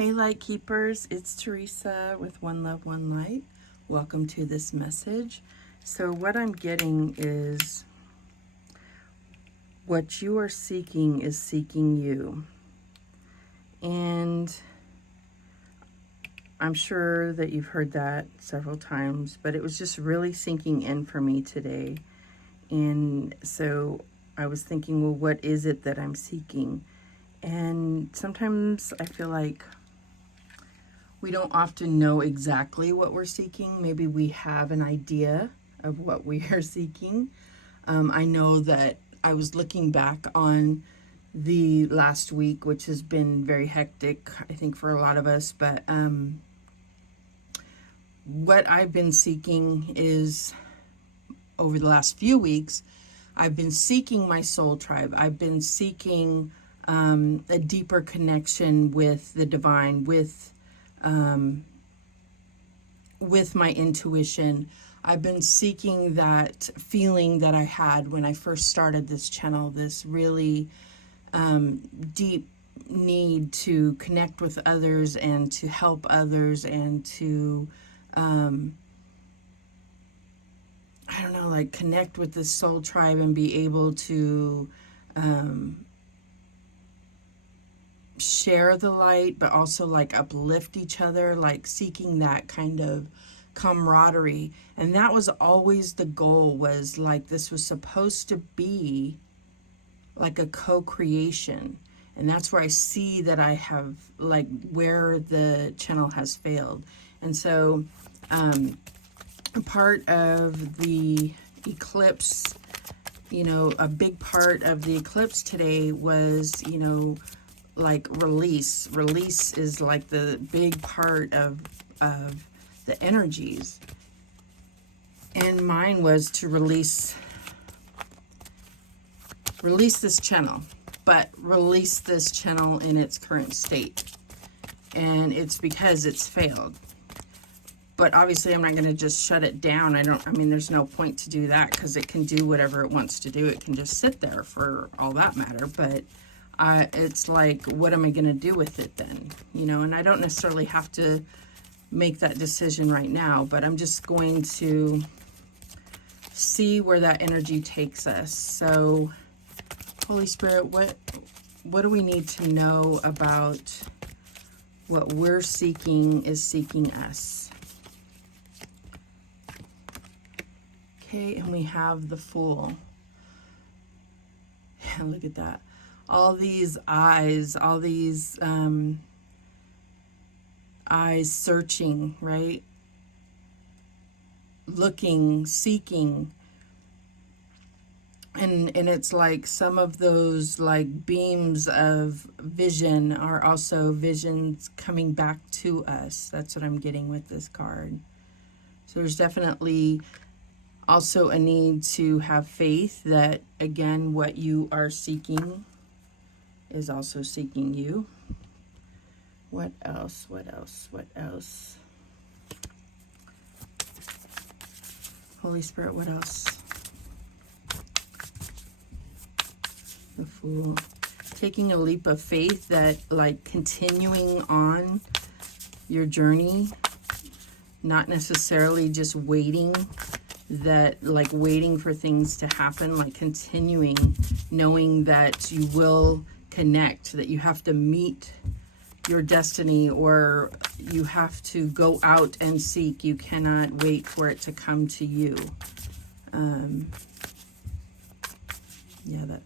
Hey Light Keepers, it's Teresa with One Love, One Light. Welcome to this message. So what I'm getting is what you are seeking is seeking you. And I'm sure that you've heard that several times, but it was just really sinking in for me today. And so I was thinking, well, what is it that I'm seeking? And sometimes I feel like we don't often know exactly what we're seeking. Maybe we have an idea of what we are seeking. I know that I was looking back on the last week, which has been very hectic, I think, for a lot of us. But what I've been seeking is, over the last few weeks, I've been seeking my soul tribe. I've been seeking a deeper connection with the divine, with my intuition. I've been seeking that feeling that I had when I first started this channel, this really deep need to connect with others and to help others and to, I don't know, like connect with this soul tribe and be able to share the light, but also like uplift each other, like seeking that kind of camaraderie. And that was always the goal, was like this was supposed to be like a co-creation. And that's where I see that I have, like, where the channel has failed. And so a part of the eclipse, you know, a big part of the eclipse today was, you know, like release. Release is like the big part of the energies. And mine was to release this channel, but release this channel in its current state. And it's because it's failed. But obviously I'm not going to just shut it down. I mean, there's no point to do that, because it can do whatever it wants to do. It can just sit there for all that matter. But it's like, what am I going to do with it then? You know, and I don't necessarily have to make that decision right now, but I'm just going to see where that energy takes us. So, Holy Spirit, what do we need to know about what we're seeking is seeking us? Okay, and we have the Fool. Yeah, look at that. All these eyes, all these eyes searching, right? Looking, seeking. And it's like some of those like beams of vision are also visions coming back to us. That's what I'm getting with this card. So there's definitely also a need to have faith that, again, what you are seeking is also seeking you. What else? What else? What else? Holy Spirit, what else? The Fool. Taking a leap of faith, that like continuing on your journey, not necessarily just waiting, that like waiting for things to happen, like continuing, knowing that you will connect, that you have to meet your destiny, or you have to go out and seek. You cannot wait for it to come to you. Yeah, that.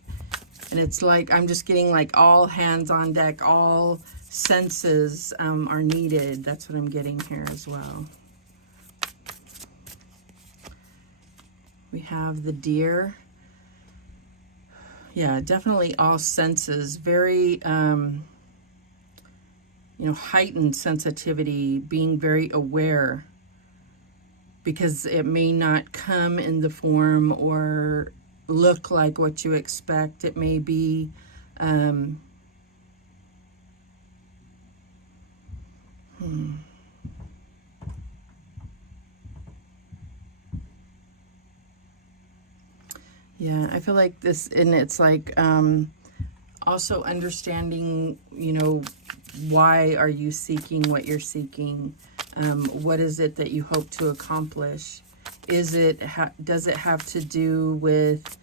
And it's like, I'm just getting like all hands on deck, all senses are needed. That's what I'm getting here as well. We have the Deer. Yeah, definitely all senses. Very, you know, heightened sensitivity, being very aware, because it may not come in the form or look like what you expect. It may be yeah, I feel like this, and it's like also understanding, you know, why are you seeking what you're seeking? What is it that you hope to accomplish? Is it, does it have to do with,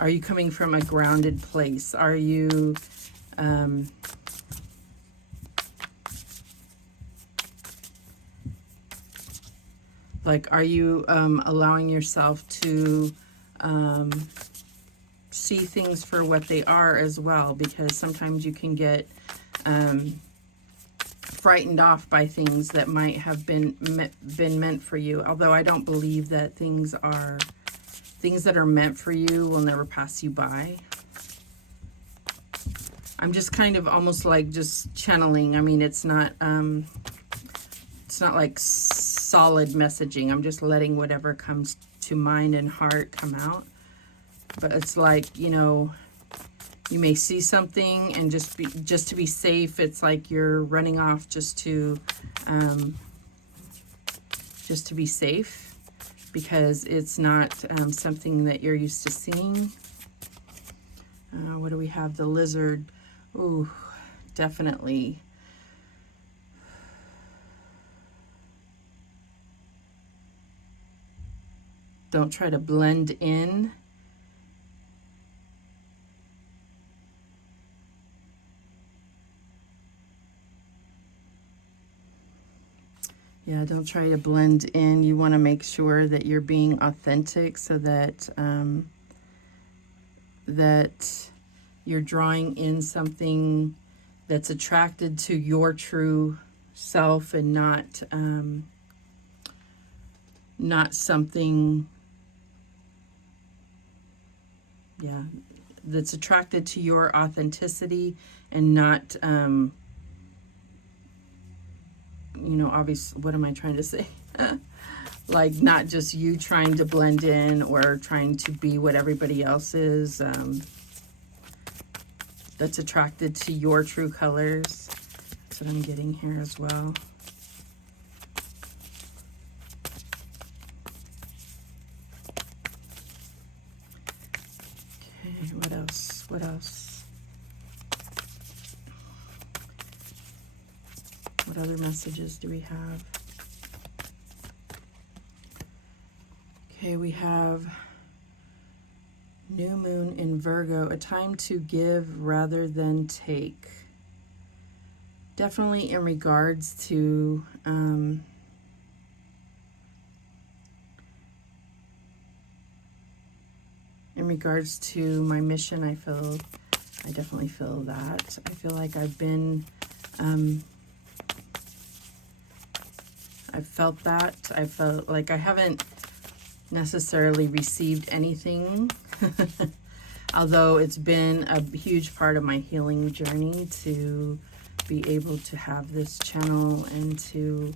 are you coming from a grounded place? Are you, like, are you allowing yourself to see things for what they are as well? Because sometimes you can get frightened off by things that might have been meant for you. Although I don't believe that things that are meant for you will never pass you by. I'm just kind of almost like just channeling. I mean, it's not like solid messaging. I'm just letting whatever comes to mind and heart come out. But it's like, you know, you may see something and just to be safe, it's like you're running off just to be safe, because it's not something that you're used to seeing. What do we have? The lizard. Ooh, definitely. Don't try to blend in. Yeah, don't try to blend in. You want to make sure that you're being authentic, so that that you're drawing in something that's attracted to your true self, and not something, yeah, that's attracted to your authenticity, and not you know, obviously, what am I trying to say? Like, not just you trying to blend in or trying to be what everybody else is. That's attracted to your true colors. That's what I'm getting here as well. Okay, what else? What else? What other messages do we have? Okay, we have new moon in Virgo, a time to give rather than take. Definitely in regards to in regards to my mission, I definitely feel that. I feel like I've been I've felt that. I felt like I haven't necessarily received anything, although it's been a huge part of my healing journey to be able to have this channel, and to,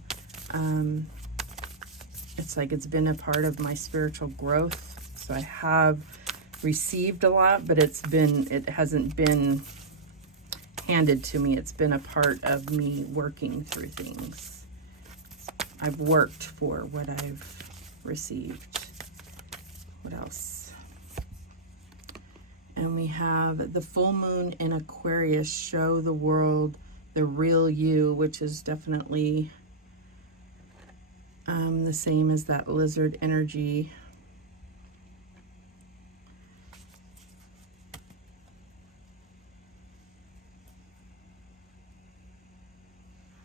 it's like it's been a part of my spiritual growth. So I have received a lot, but it hasn't been handed to me. It's been a part of me working through things. I've worked for what I've received. What else? And we have the full moon in Aquarius, show the world the real you, which is definitely the same as that lizard energy.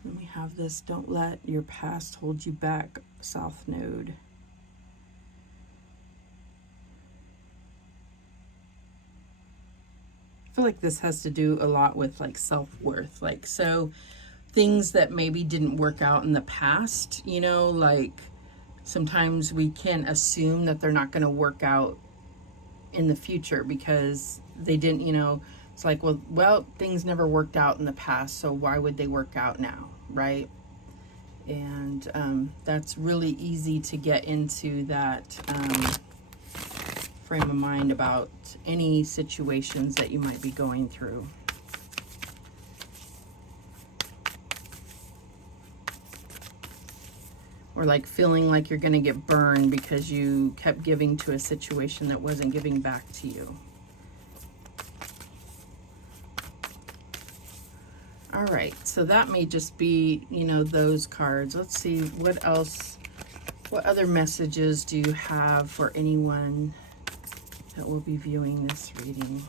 And we have this, don't let your past hold you back, South Node. I feel like this has to do a lot with like self-worth. Like, so things that maybe didn't work out in the past, you know, like sometimes we can assume that they're not going to work out in the future because they didn't, you know. It's like, well, things never worked out in the past, so why would they work out now, right? And that's really easy to get into that frame of mind about any situations that you might be going through. or like feeling like you're going to get burned because you kept giving to a situation that wasn't giving back to you. All right, so that may just be, you know, those cards. Let's see what else, what other messages do you have for anyone that will be viewing this reading?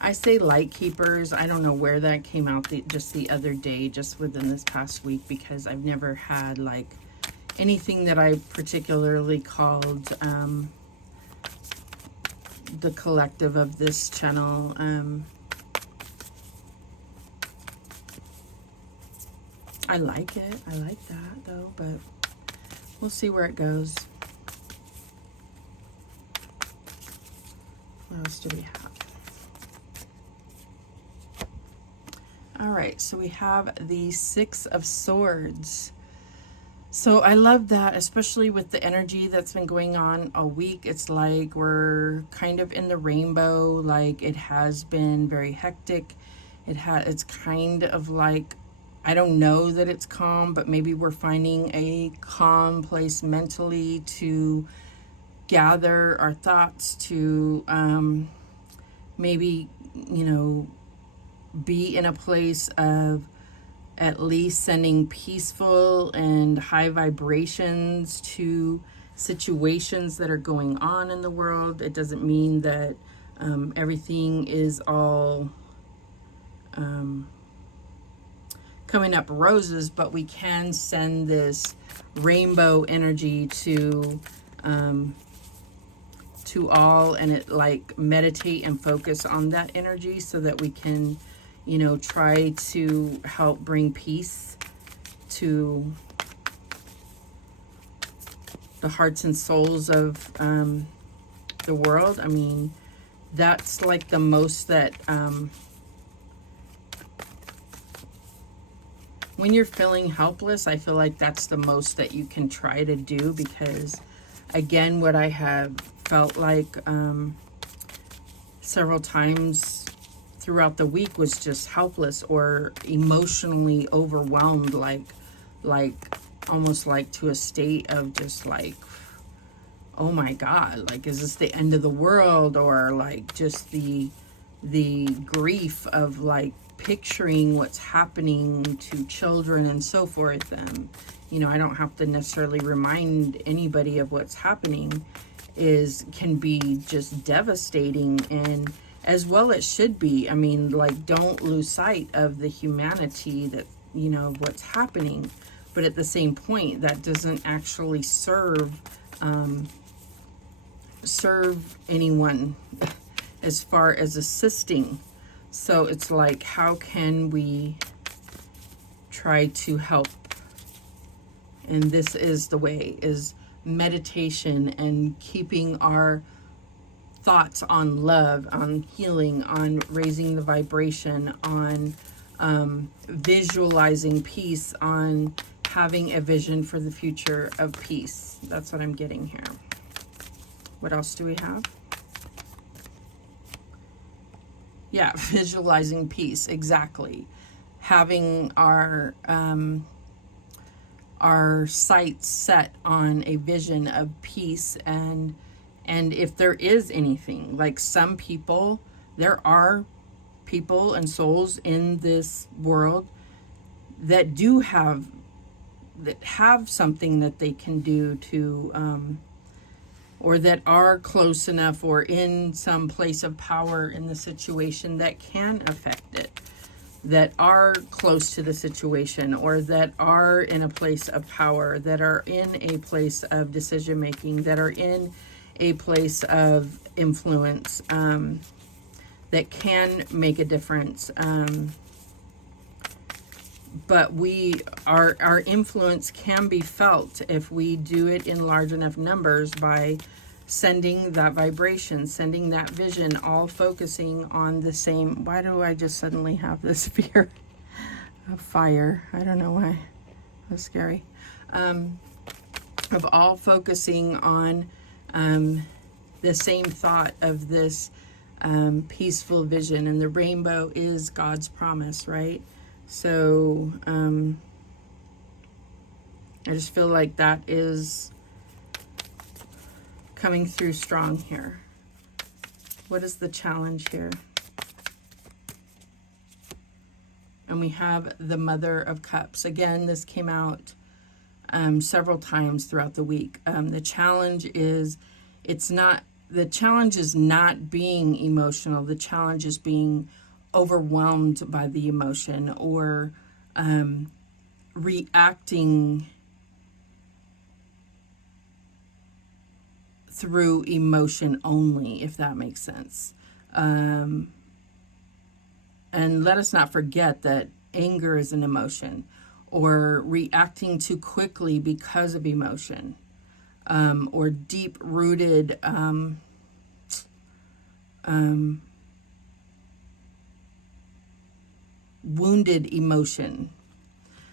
I say light keepers. I don't know where that came out just the other day, just within this past week, because I've never had like anything that I particularly called the collective of this channel. I like it. I like that though, but we'll see where it goes. What else do we have? All right, so we have the Six of Swords. So I love that, especially with the energy that's been going on all week. It's like we're kind of in the rainbow, like it has been very hectic. It's kind of like, I don't know that it's calm, but maybe we're finding a calm place mentally to gather our thoughts, to maybe, you know, be in a place of at least sending peaceful and high vibrations to situations that are going on in the world. It doesn't mean that everything is all coming up roses, but we can send this rainbow energy to all, and it like meditate and focus on that energy so that we can, you know, try to help bring peace to the hearts and souls of the world. I mean, that's like the most that when you're feeling helpless, I feel like that's the most that you can try to do, because again, what I have felt like several times throughout the week was just helpless or emotionally overwhelmed, like almost like to a state of just like, oh my God, like, is this the end of the world? Or like just the grief of like picturing what's happening to children and so forth. You know, I don't have to necessarily remind anybody of what's happening. Can be just devastating, and as well it should be. I mean, like, don't lose sight of the humanity that, you know, what's happening, but at the same point, that doesn't actually serve anyone as far as assisting. So it's like, how can we try to help? And this is the way, is meditation and keeping our thoughts on love, on healing, on raising the vibration, on visualizing peace, on having a vision for the future of peace. That's what I'm getting here. What else do we have? Yeah, visualizing peace, exactly. Having our sights set on a vision of peace, and if there is anything, like some people, there are people and souls in this world that have something that they can do to or that are close enough or in some place of power in the situation that can affect it, that are close to the situation, or that are in a place of power, that are in a place of decision making, that are in a place of influence, that can make a difference. But our influence can be felt if we do it in large enough numbers by sending that vibration, sending that vision, all focusing on the same. Why do I just suddenly have this fear of fire? I don't know why. That's scary. Of all focusing on the same thought of this peaceful vision. And the rainbow is God's promise, right? So I just feel like that is coming through strong here. What is the challenge here? And we have the Mother of Cups. Again, this came out several times throughout the week. The challenge is, the challenge is not being emotional. The challenge is being overwhelmed by the emotion, or reacting through emotion only, if that makes sense. And let us not forget that anger is an emotion, or reacting too quickly because of emotion, or deep-rooted wounded emotion.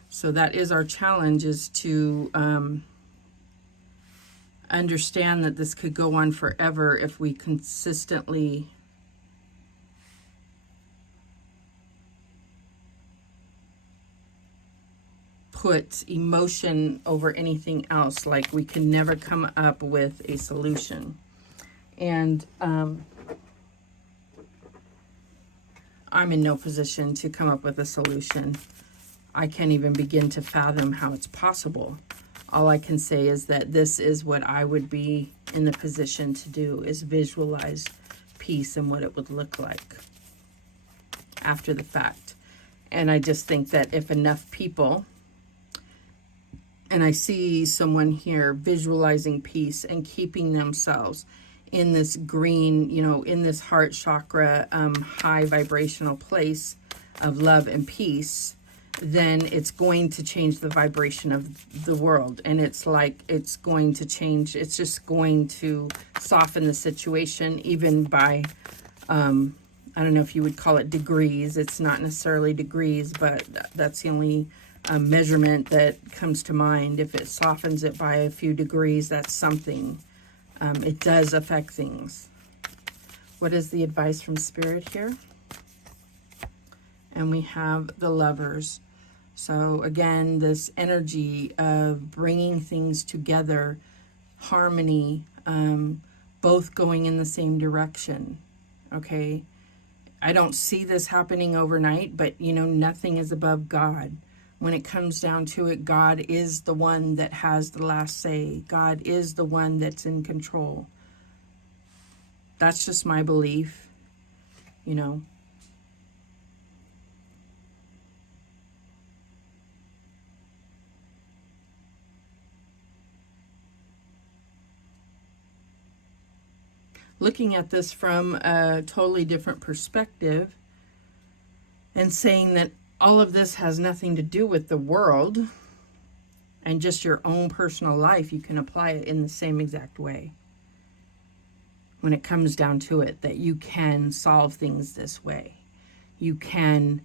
So that is our challenge, is to understand that this could go on forever if we consistently put emotion over anything else. Like, we can never come up with a solution. And I'm in no position to come up with a solution. I can't even begin to fathom how it's possible. All I can say is that this is what I would be in the position to do, is visualize peace and what it would look like after the fact. And I just think that if enough people, and I see someone here visualizing peace and keeping themselves in this green, in this heart chakra, high vibrational place of love and peace, then it's going to change the vibration of the world. And it's like, it's going to change. It's just going to soften the situation, even by, I don't know if you would call it degrees. It's not necessarily degrees, but that's the only measurement that comes to mind. If it softens it by a few degrees, that's something. It does affect things. What is the advice from Spirit here? And we have the Lovers. So again, this energy of bringing things together, harmony, both going in the same direction. Okay, I don't see this happening overnight, but nothing is above God. When it comes down to it, God is the one that has the last say. God is the one that's in control. That's just my belief, Looking at this from a totally different perspective and saying that all of this has nothing to do with the world and just your own personal life, you can apply it in the same exact way. When it comes down to it, that you can solve things this way. You can,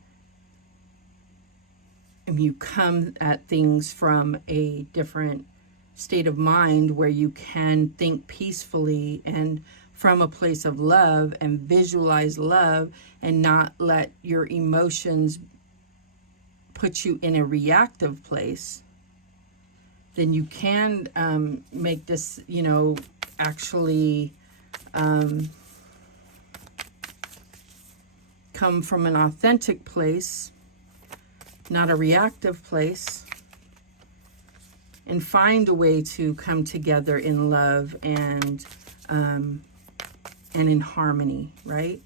if you come at things from a different state of mind where you can think peacefully and from a place of love and visualize love and not let your emotions put you in a reactive place, then you can make this, actually come from an authentic place, not a reactive place, and find a way to come together in love and in harmony, right?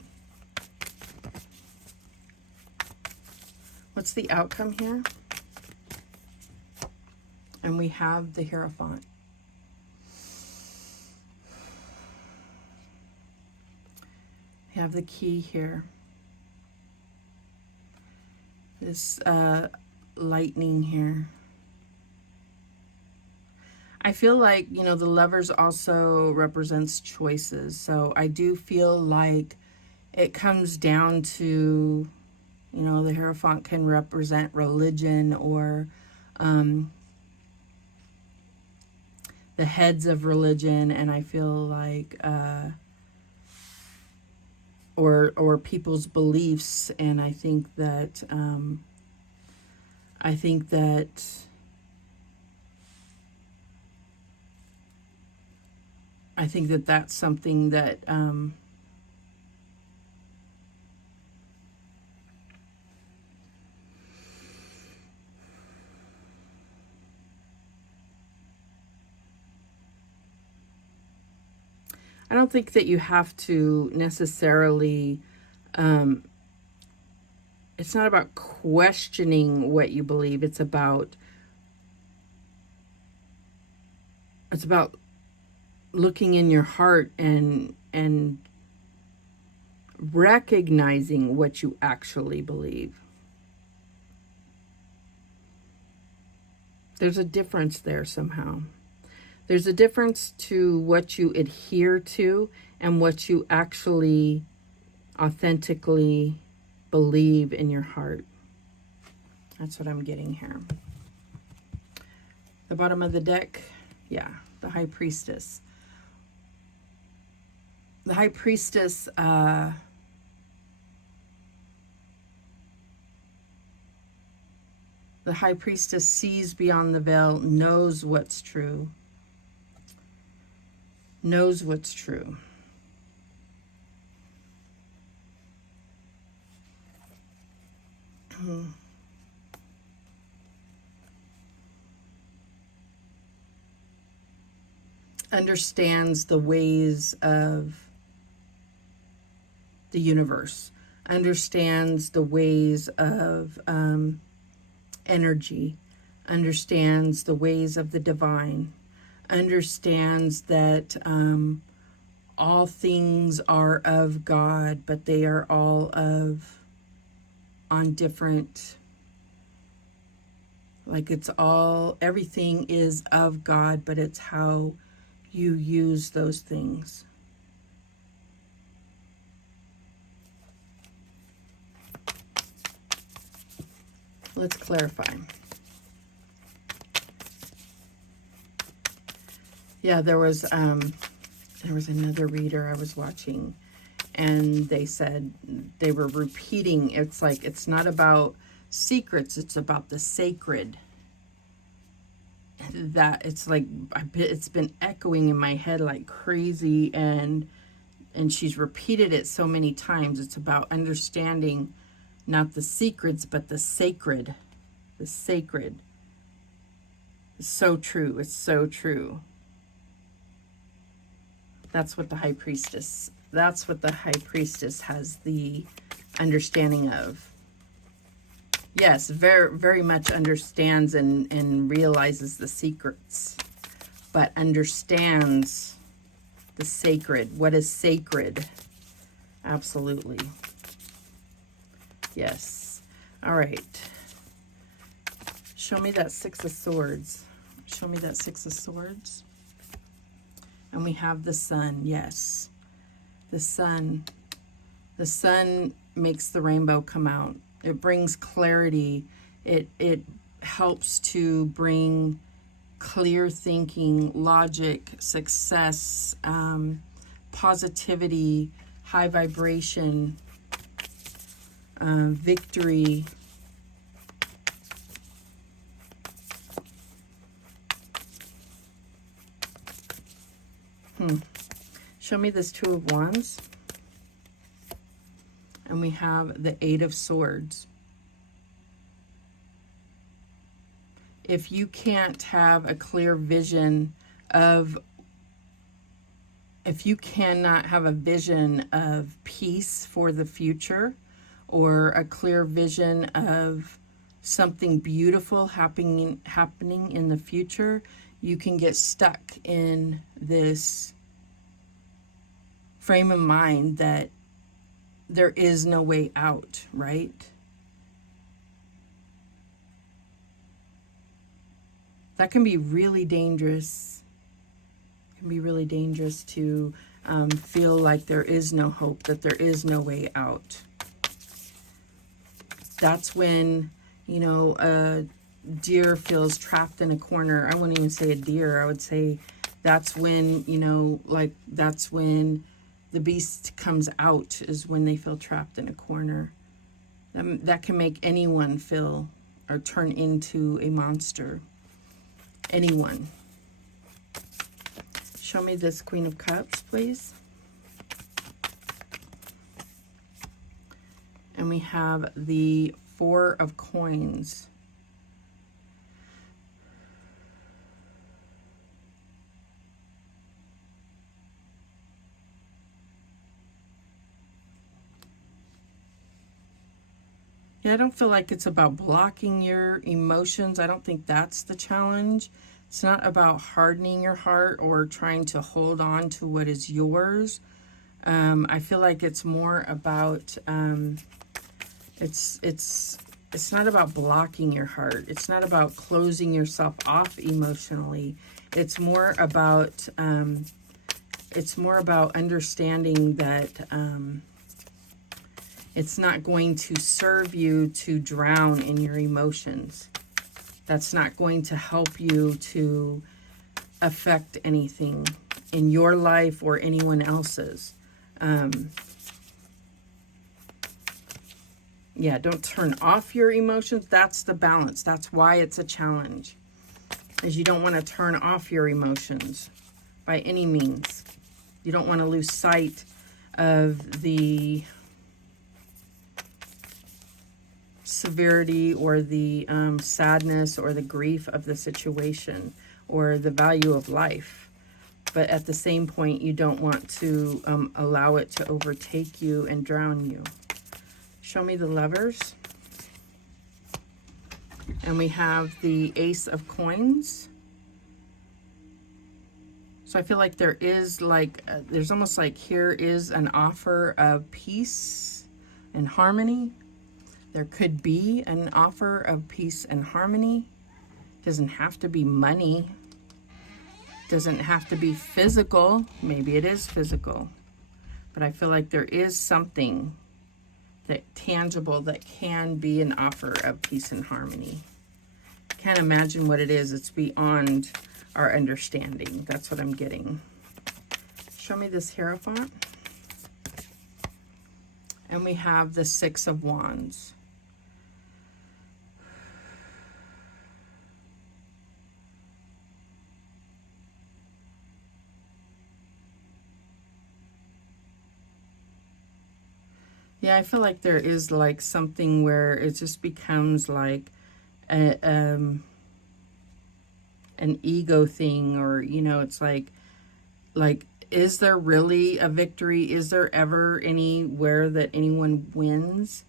What's the outcome here? And we have the Hierophant. We have the key here. This lightning here. I feel like, the Lovers also represents choices. So I do feel like it comes down to, the Hierophant can represent religion or the heads of religion. And I feel like, or people's beliefs. And I think that I think that that's something that I don't think that you have to necessarily, it's not about questioning what you believe. It's about looking in your heart and recognizing what you actually believe. There's a difference there somehow. There's a difference to what you adhere to and what you actually authentically believe in your heart. That's what I'm getting here. The bottom of the deck, yeah, the High Priestess. The High Priestess, the High Priestess sees beyond the veil, knows what's true. Knows what's true. Understands the ways of the universe. Understands the ways of energy. Understands the ways of the divine. Understands that all things are of God, but they are all on different, like it's all, everything is of God, but it's how you use those things. Let's clarify. Yeah, there was another reader I was watching, and they said they were repeating, it's like, it's not about secrets, it's about the sacred. That it's like, it's been echoing in my head like crazy, and she's repeated it so many times. It's about understanding not the secrets, but the sacred. The sacred. It's so true. It's so true. That's what the High Priestess has the understanding of. Yes, very, very much understands and realizes the secrets, but understands the sacred. What is sacred? Absolutely. Yes. All right. Show me that Six of Swords. Show me that Six of Swords. And we have the Sun. Yes. The Sun. The Sun makes the rainbow come out. It brings clarity. It helps to bring clear thinking, logic, success, positivity, high vibration, victory. Show me this Two of Wands. And we have the Eight of Swords. If you can't have a clear vision of, if you cannot have a vision of peace for the future, or a clear vision of something beautiful happening in the future, you can get stuck in this frame of mind that there is no way out, right? That can be really dangerous. It can be really dangerous to feel like there is no hope, that there is no way out. That's when, you know, a deer feels trapped in a corner. I wouldn't even say a deer. I would say that's when, you know, like that's when the beast comes out, is when they feel trapped in a corner. That can make anyone feel or turn into a monster. Anyone. Show me this Queen of Cups, please. And we have the Four of Coins. Yeah, I don't feel like it's about blocking your emotions. I don't think that's the challenge. It's not about hardening your heart or trying to hold on to what is yours. I feel like it's more about, it's not about blocking your heart. It's not about closing yourself off emotionally. It's more about understanding that, it's not going to serve you to drown in your emotions. That's not going to help you to affect anything in your life or anyone else's. Yeah, don't turn off your emotions. That's the balance. That's why it's a challenge, is you don't want to turn off your emotions by any means. You don't want to lose sight of the severity or the sadness or the grief of the situation or the value of life. But at the same point, you don't want to allow it to overtake you and drown you. Show me the Lovers. And we have the Ace of Coins. So I feel like there is like, there's almost like here is an offer of peace and harmony. There could be an offer of peace and harmony. It doesn't have to be money. It doesn't have to be physical. Maybe it is physical. But I feel like there is something that tangible that can be an offer of peace and harmony. Can't imagine what it is. It's beyond our understanding. That's what I'm getting. Show me this Hierophant. And we have the Six of Wands. Yeah, I feel like there is like something where it just becomes like an ego thing, or, you know, it's like, is there really a victory? Is there ever anywhere that anyone wins?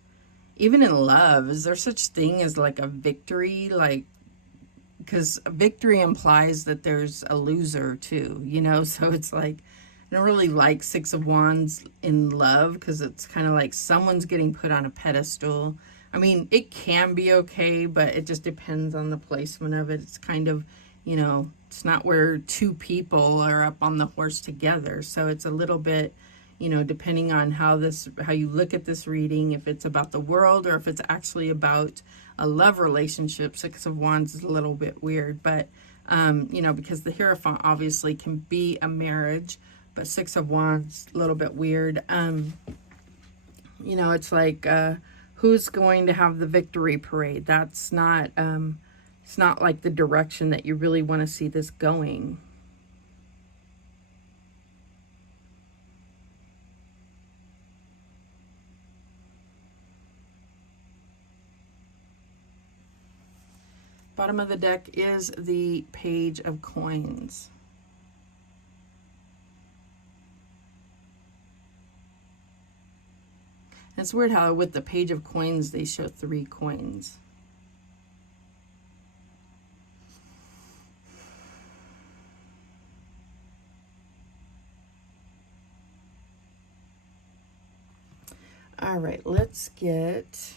Even in love, is there such thing as like a victory? Like, because victory implies that there's a loser too, you know? So it's like, I don't really like Six of Wands in love, because it's kind of like someone's getting put on a pedestal. I mean, it can be okay, but it just depends on the placement of it. It's kind of, you know, it's not where two people are up on the horse together. So it's a little bit, you know, depending on how you look at this reading, if it's about the world or if it's actually about a love relationship. Six of Wands is a little bit weird, but, you know, because the Hierophant obviously can be a marriage, but Six of Wands, a little bit weird. You know, it's like, who's going to have the victory parade? That's not, it's not like the direction that you really want to see this going. Bottom of the deck is the Page of Coins. It's weird how with the Page of Coins, they show 3 coins. All right, let's get,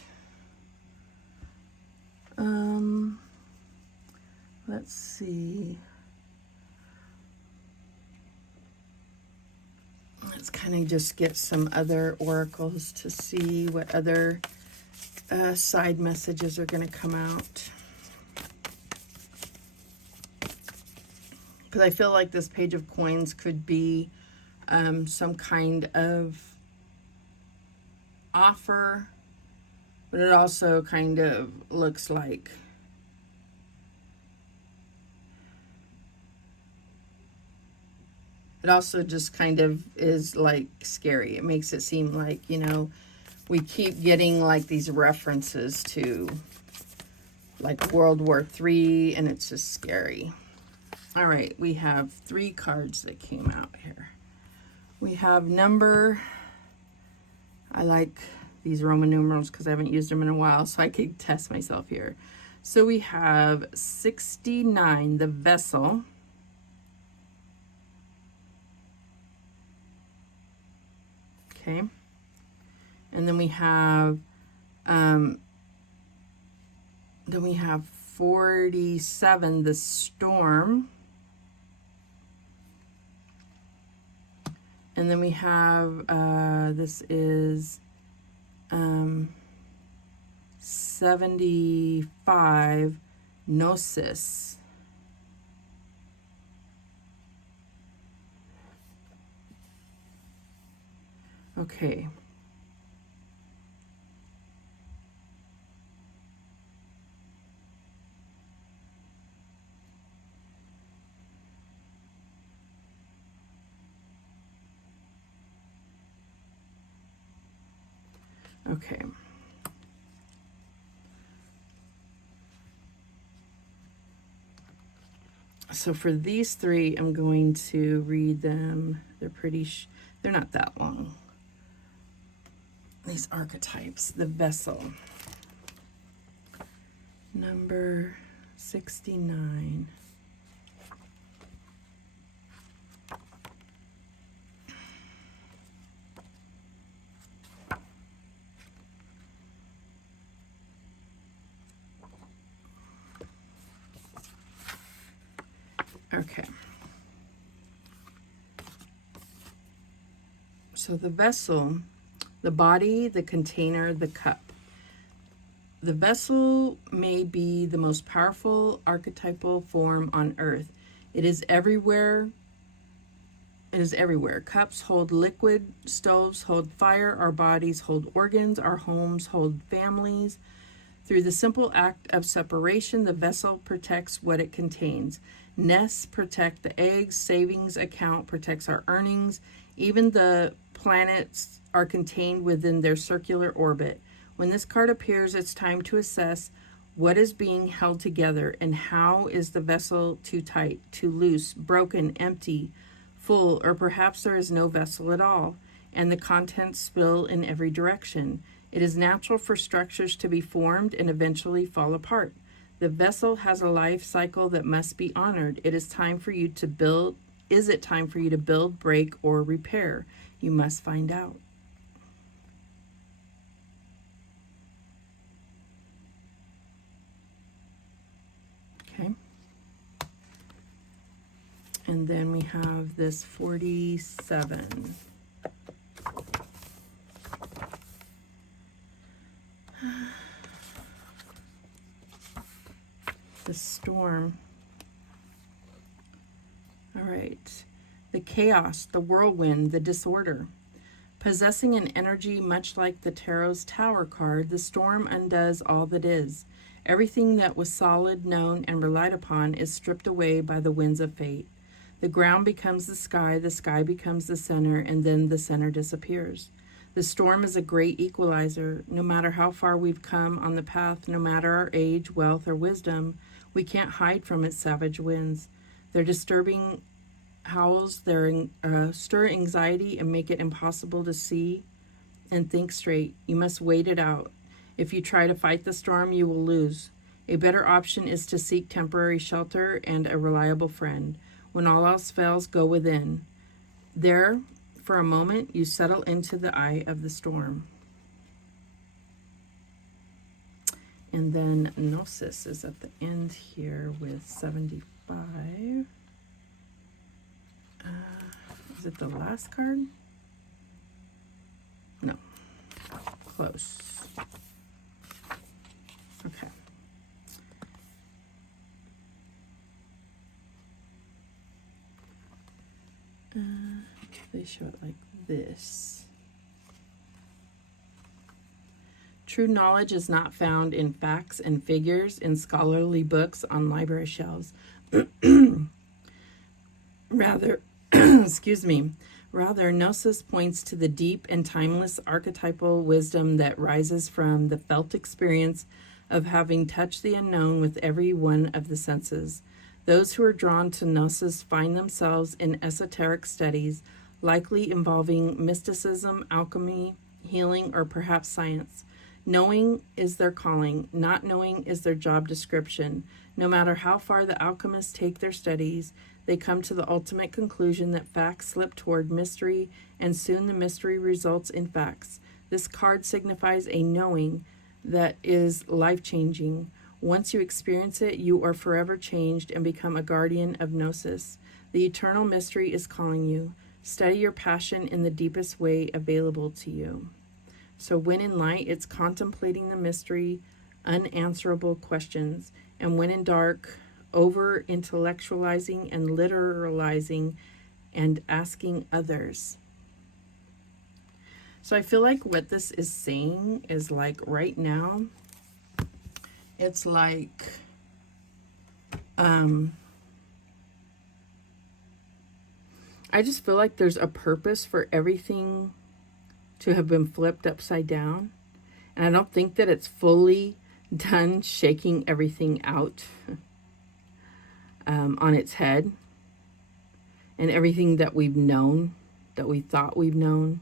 let's see. Let's kind of just get some other oracles to see what other side messages are going to come out. Because I feel like this Page of Coins could be some kind of offer, but it also kind of looks like it also just kind of is like scary. It makes it seem like, you know, we keep getting like these references to like World War III, and it's just scary. All right, we have 3 cards that came out here. We have number, I like these Roman numerals because I haven't used them in a while, so I could test myself here. So we have 69, the vessel. Okay. And then we have 47, the storm. And then we have, this is 75, gnosis. Okay. Okay. So for these 3, I'm going to read them. They're they're not that long. These archetypes, the vessel. Number 69. Okay. So the vessel, the body, the container, the cup. The vessel may be the most powerful archetypal form on earth. It is everywhere. It is everywhere. Cups hold liquid, stoves hold fire, our bodies hold organs, our homes hold families. Through the simple act of separation, the vessel protects what it contains. Nests protect the eggs, savings account protects our earnings. Even the planets are contained within their circular orbit. When this card appears, it's time to assess what is being held together and how is the vessel too tight, too loose, broken, empty, full, or perhaps there is no vessel at all, and the contents spill in every direction. It is natural for structures to be formed and eventually fall apart. The vessel has a life cycle that must be honored. It is time for you to build. Is it time for you to build, break, or repair? You must find out. Okay. And then we have this 47. The storm. All right. The chaos, the whirlwind, the disorder. Possessing an energy much like the Tarot's Tower card, the storm undoes all that is. Everything that was solid, known, and relied upon is stripped away by the winds of fate. The ground becomes the sky becomes the center, and then the center disappears. The storm is a great equalizer. No matter how far we've come on the path, no matter our age, wealth, or wisdom, we can't hide from its savage winds. Their disturbing howls, stir anxiety and make it impossible to see and think straight. You must wait it out. If you try to fight the storm, you will lose. A better option is to seek temporary shelter and a reliable friend. When all else fails, go within. There, for a moment, you settle into the eye of the storm. And then Gnosis is at the end here with 75. Is it the last card? No. Close. Okay. They show it like this. True knowledge is not found in facts and figures in scholarly books on library shelves. Rather, excuse me. Rather, Gnosis points to the deep and timeless archetypal wisdom that rises from the felt experience of having touched the unknown with every one of the senses. Those who are drawn to Gnosis find themselves in esoteric studies, likely involving mysticism, alchemy, healing, or perhaps science. Knowing is their calling, not knowing is their job description. No matter how far the alchemists take their studies, they come to the ultimate conclusion that facts slip toward mystery, and soon the mystery results in facts. This card signifies a knowing that is life-changing. Once you experience it, you are forever changed and become a guardian of Gnosis. The eternal mystery is calling you. Study your passion in the deepest way available to you. So when in light, it's contemplating the mystery, unanswerable questions. And when in dark, over intellectualizing and literalizing and asking others. So I feel like what this is saying is like right now, it's like, I just feel like there's a purpose for everything to have been flipped upside down. And I don't think that it's fully done shaking everything out on its head. And everything that we've known, that we thought we've known.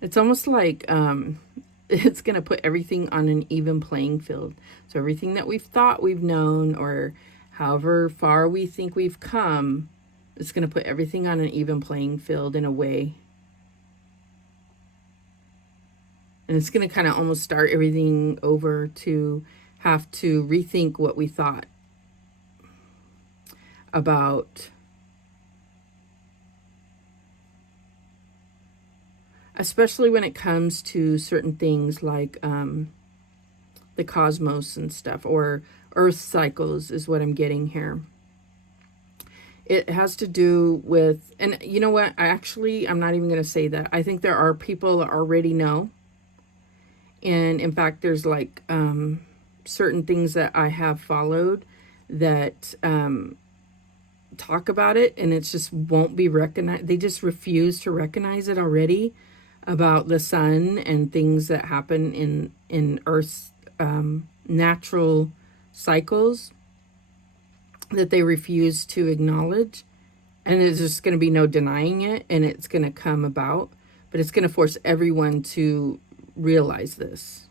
It's almost like it's going to put everything on an even playing field. So everything that we've thought we've known, or however far we think we've come, it's going to put everything on an even playing field in a way. And it's going to kind of almost start everything over to have to rethink what we thought about, especially when it comes to certain things like the cosmos and stuff, or earth cycles is what I'm getting here. It has to do with, and you know what, I'm not even going to say that. I think there are people that already know. And in fact, there's like certain things that I have followed that talk about it, and it just won't be recognized. They just refuse to recognize it already, about the sun and things that happen in Earth's natural cycles, that they refuse to acknowledge. And there's just going to be no denying it, and it's going to come about. But it's going to force everyone to realize this.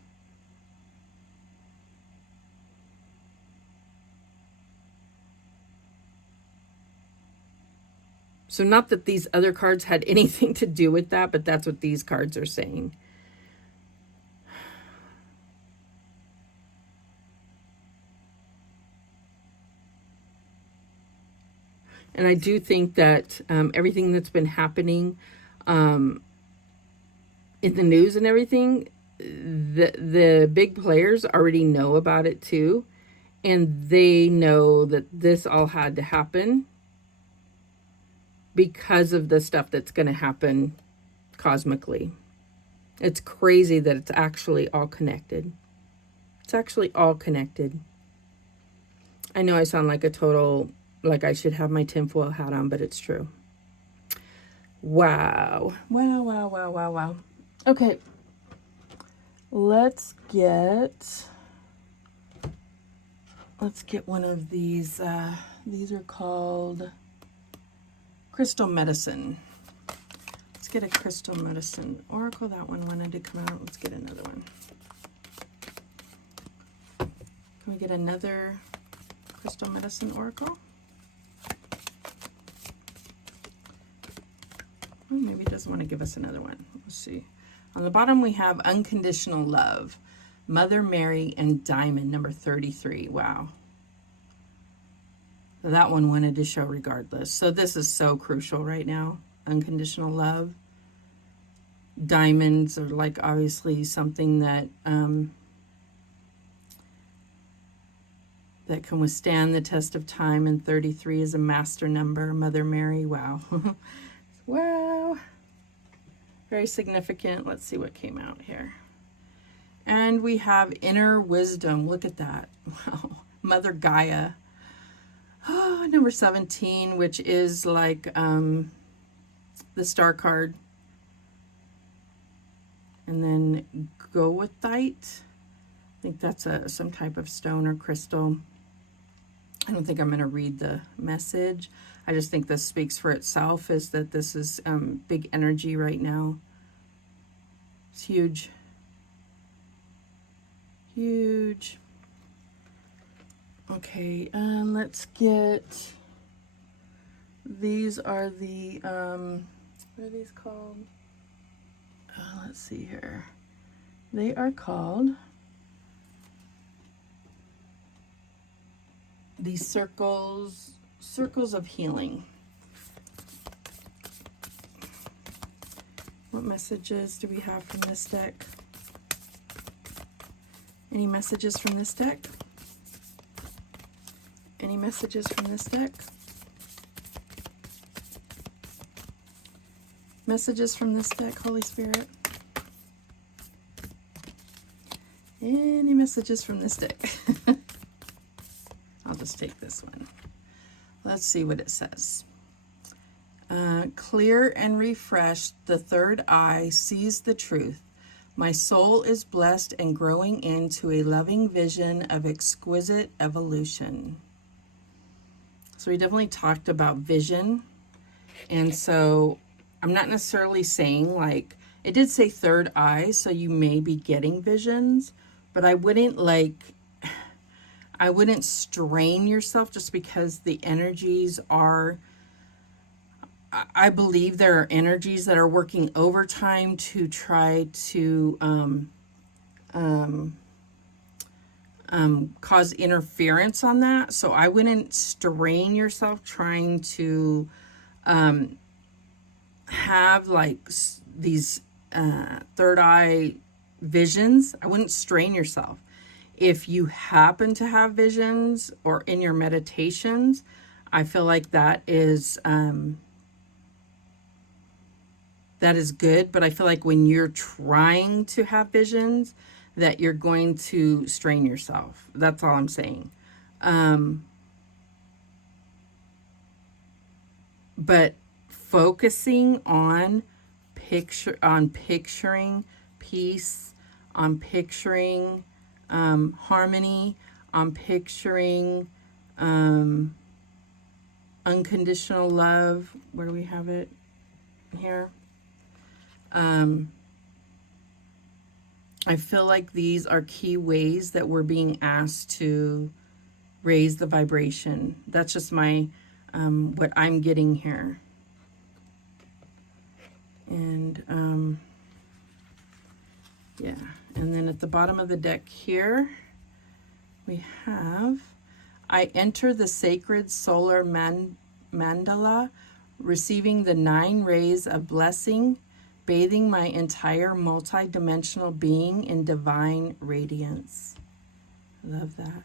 So not that these other cards had anything to do with that, but that's what these cards are saying. And I do think that everything that's been happening in the news and everything, the big players already know about it too. And they know that this all had to happen because of the stuff that's going to happen cosmically. It's crazy that it's actually all connected. It's actually all connected. I know I sound like a total, like I should have my tinfoil hat on, but it's true. Wow. Wow, wow, wow, wow, wow. Okay. Let's get one of these. These are called Crystal Medicine. Let's get a Crystal Medicine Oracle. That one wanted to come out. Let's get another one. Can we get another Crystal Medicine Oracle? Oh, maybe it doesn't want to give us another one. Let's see. On the bottom we have Unconditional Love, Mother Mary, and Diamond, number 33. Wow. So that one wanted to show regardless. So this is so crucial right now. Unconditional love. Diamonds are like obviously something that that can withstand the test of time, and 33 is a master number. Mother Mary, wow. Wow. Very significant. Let's see what came out here. And we have Inner Wisdom. Look at that. Wow. Mother Gaia. Number 17, which is like the star card. And then goethite. I think that's some type of stone or crystal. I don't think I'm going to read the message. I just think this speaks for itself, is that this is big energy right now. It's huge. Huge. Okay, let's get, these are the, what are these called? Let's see here. They are called these circles of healing. What messages do we have from this deck? Any messages from this deck? Any messages from this deck? Messages from this deck, Holy Spirit? Any messages from this deck? I'll just take this one. Let's see what it says. Clear and refreshed, the third eye sees the truth. My soul is blessed and growing into a loving vision of exquisite evolution. So we definitely talked about vision. And so I'm not necessarily saying, like, it did say third eye, so you may be getting visions, but I wouldn't strain yourself just because the energies are, I believe there are energies that are working overtime to try to cause interference on that. So I wouldn't strain yourself trying to have like these third eye visions. I wouldn't strain yourself. If you happen to have visions or in your meditations, I feel like that is good, but I feel like when you're trying to have visions, that you're going to strain yourself. That's all I'm saying. But focusing on picturing peace, on picturing harmony, on picturing unconditional love. Where do we have it? Here. I feel like these are key ways that we're being asked to raise the vibration. That's just my what I'm getting here. And yeah, and then at the bottom of the deck here we have, I enter the sacred solar mandala, receiving the 9 rays of blessing, bathing my entire multi-dimensional being in divine radiance. Love that.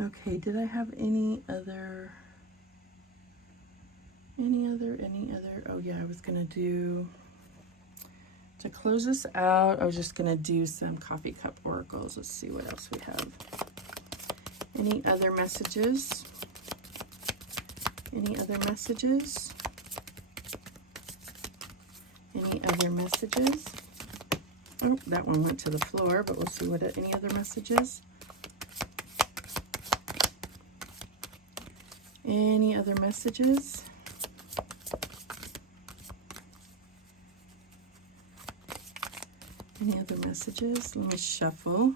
Okay, did I have any other? Oh yeah, I was gonna do, to close this out, I was just gonna do some coffee cup oracles. Let's see what else we have. Any other messages? Any other messages? Any other messages? Oh, that one went to the floor, but we'll see what any other messages. Any other messages? Any other messages? Let me shuffle.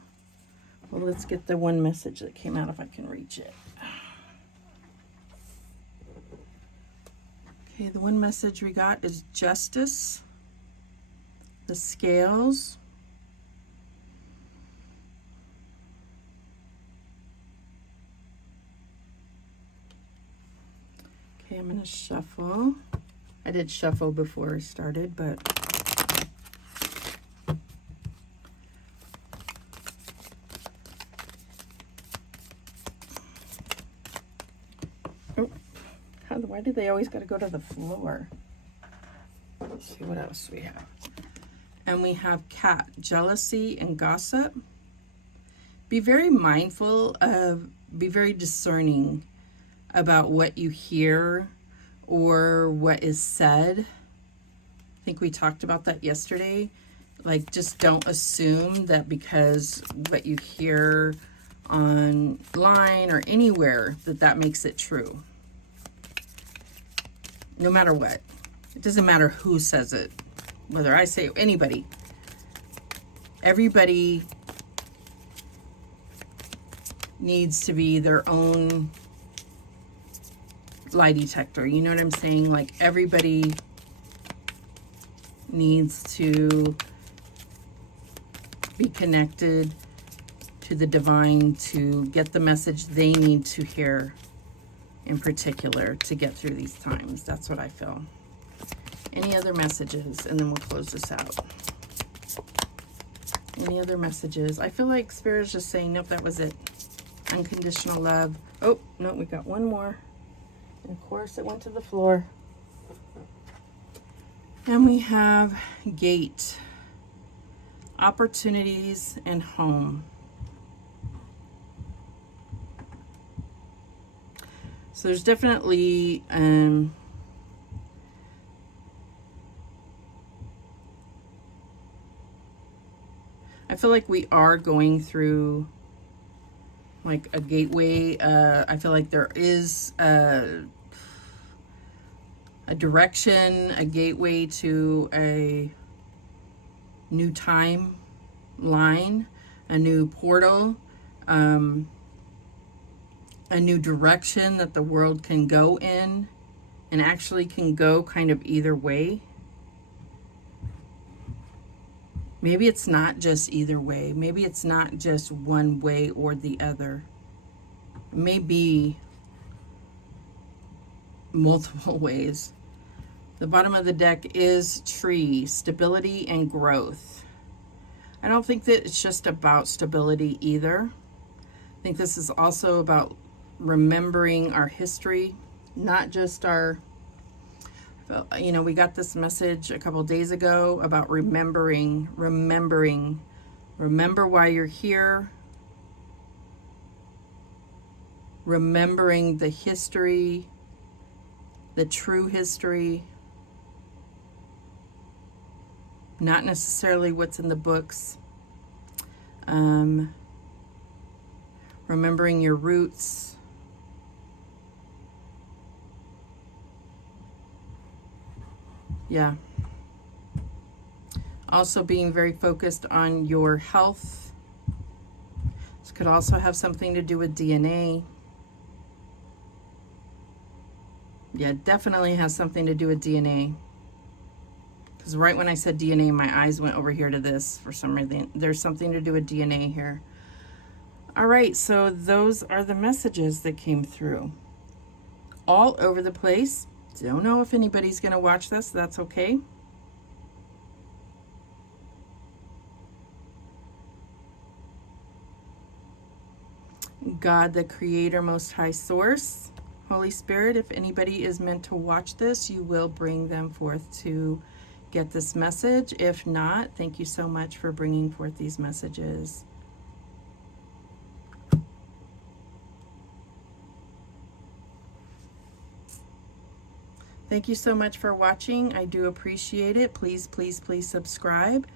Well, let's get the one message that came out if I can reach it. Okay, the one message we got is justice, the scales, okay, I'm going to shuffle. I did shuffle before I started, but why do they always got to go to the floor? Let's see what else we have. And we have cat, jealousy and gossip. Be very mindful of, be very discerning about what you hear or what is said. I think we talked about that yesterday. Like, just don't assume that because what you hear online or anywhere that makes it true. No matter what. It doesn't matter who says it. Whether I say it, anybody. Everybody needs to be their own lie detector. You know what I'm saying? Like, everybody needs to be connected to the divine to get the message they need to hear in particular to get through these times. That's what I feel. Any other messages? And then we'll close this out. Any other messages? I feel like Spirit is just saying, nope, that was it. Unconditional love. Oh, no, we got one more. And of course, it went to the floor. And we have gate, opportunities, and home. So there's definitely I feel like we are going through like a gateway. I feel like there is a direction, a gateway to a new timeline, a new portal, a new direction that the world can go in, and actually can go kind of either way. Maybe it's not just either way. Maybe it's not just one way or the other. It may be multiple ways. The bottom of the deck is tree, stability and growth. I don't think that it's just about stability either. I think this is also about remembering our history, not just our, you know, we got this message a couple days ago about remembering. Remember why you're here. Remembering the history, the true history. Not necessarily what's in the books. Remembering your roots. Yeah. Also being very focused on your health. This could also have something to do with DNA. Yeah, definitely has something to do with DNA. Because right when I said DNA, my eyes went over here to this for some reason. There's something to do with DNA here. All right, so those are the messages that came through. All over the place. Don't know if anybody's going to watch this. That's okay. God, the Creator, Most High Source, Holy Spirit, if anybody is meant to watch this, you will bring them forth to get this message. If not, thank you so much for bringing forth these messages. Thank you so much for watching. I do appreciate it. Please, please, please subscribe.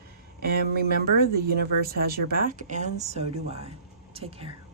And remember, the universe has your back, and so do I. Take care.